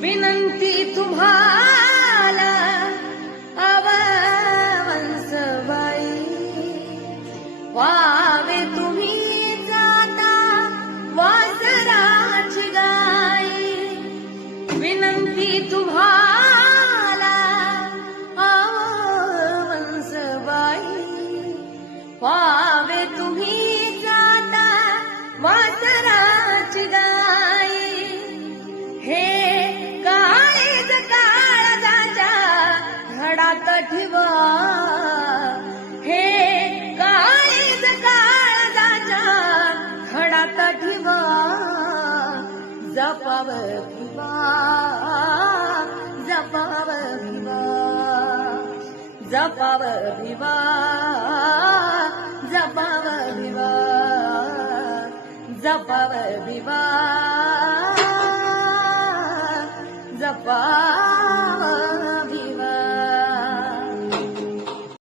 विनंती तुम्हाला वंसबाई, व्हावे तुम्ही जाता वासराची गाई. विनंती तुम्हाला वंसबाई, व्हावे तुम्ही जाता वासराची गाई. हे काळीज काळजाच्या घडात ठेवा, हे काळीज काळजाच्या घडात ठेवा. जपाव भिवा, जपाव भिवा, जपाव भिवा, जपाव भिवा, जपाव भिवा.